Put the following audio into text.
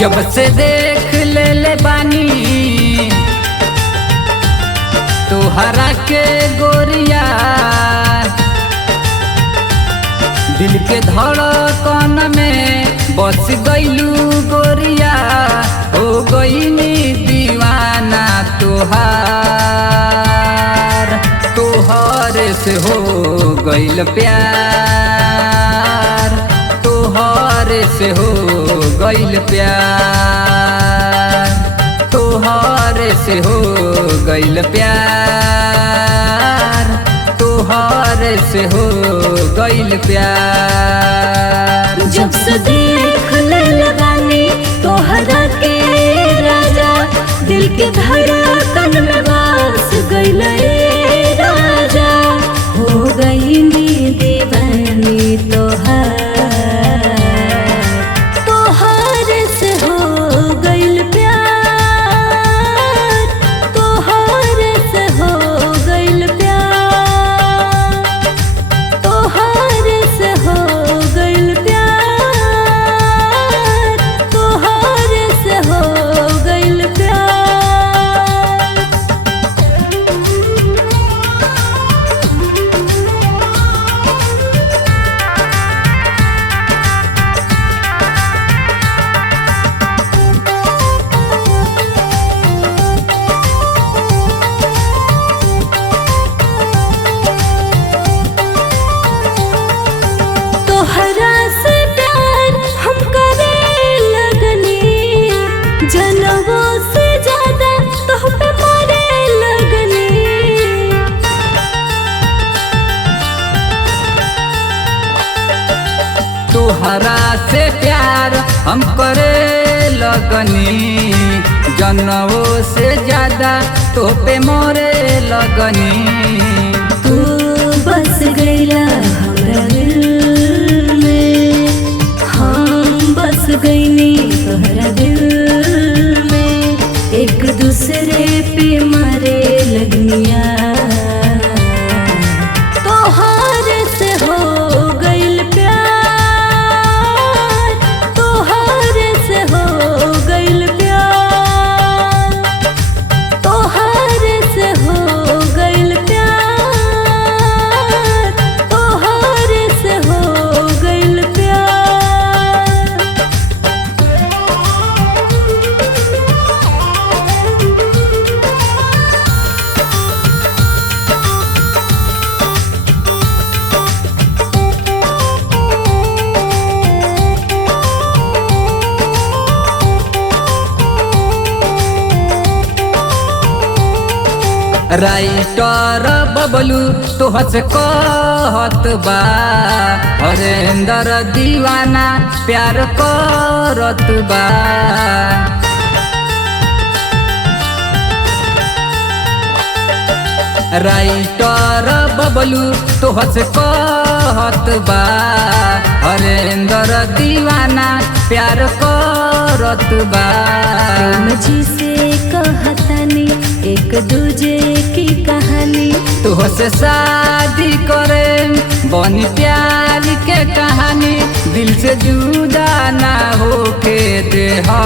जब से देख ले बानी तोहरा के गोरिया, दिल के धड़कन में बस गईलू गोरिया, हो गईनी दीवाना तोहरे से हो गईल प्यार, तोहरे से हो गईल प्यार, तोहरे से हो गईल प्यार, तोहरे से हो गईल प्यार। जब से देख लगानी तोहरा के राजा, दिल के धड़कन में बस गईल राजा, हो गईनी दीवानी तोहरे से हो गईल प्यार, तोहरे से हो गईल प्यार, तोहरे से हो गईल प्यार, तोहरे से हो गईल प्यार। तोहरा से प्यार हम करे लगनी, जनवों से ज्यादा तोह पे मरे लगनी। तोहरा से प्यार हम करे लगनी, जनवों से ज्यादा तो पे मोरे लगनी। तू बस गईला हमरा दिल में, हम बस गईनी तोहरा दिल में, एक दूसरे पे मरे लगनिया, तोहरे से हो गईल प्यार, तोहरे से हो गईल प्यार, तोहरे से हो गईल प्यार, तोहरे से हो गईल प्यार। राइटर बबलू तोह से कहत बा, हरेंद्र दीवाना प्यार करत बा। राइटर बबलू तोह से कहत बा, हरेंद्र दीवाना प्यार करत बा। जी से कहतनी एक दूजे की कहानी, तोह से शादी करे बनी प्यार के कहानी, दिल से जुदा ना होके देहा।